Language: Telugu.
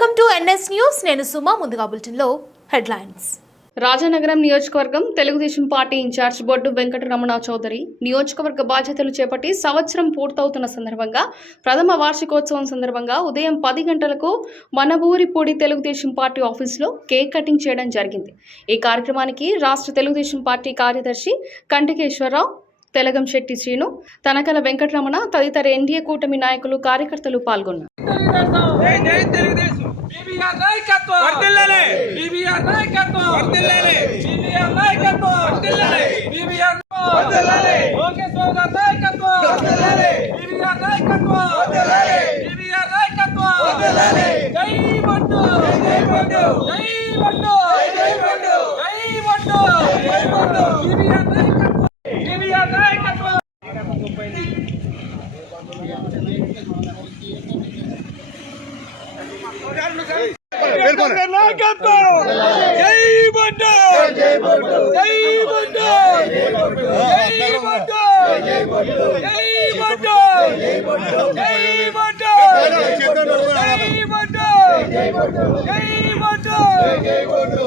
Welcome to NS news. నేను సుమా ముందుగా బులెటిన్లో హెడ్లైన్స్. రాజానగరం నియోజకవర్గం తెలుగుదేశం పార్టీ ఇన్ఛార్జ్ బొడ్డు వెంకటరమణ చౌదరి నియోజకవర్గ బాధ్యతలు చేపట్టి సంవత్సరం పూర్తవుతున్న సందర్భంగా ప్రథమ వార్షికోత్సవం సందర్భంగా ఉదయం పది గంటలకు మనబూరిపూడి తెలుగుదేశం పార్టీ ఆఫీసులో కేక్ కటింగ్ చేయడం జరిగింది. ఈ కార్యక్రమానికి రాష్ట్ర తెలుగుదేశం పార్టీ కార్యదర్శి కంటికేశ్వరరావు తెలగం శెట్టి శ్రీను తనకల వెంకటరమణ తదితర ఎన్డీఏ కూటమి నాయకులు కార్యకర్తలు పాల్గొన్నారు. జై జై తెలుగుదేశం. జై బండు జై బండు జై బండు జై బండు జై బండు జై బండు జై బండు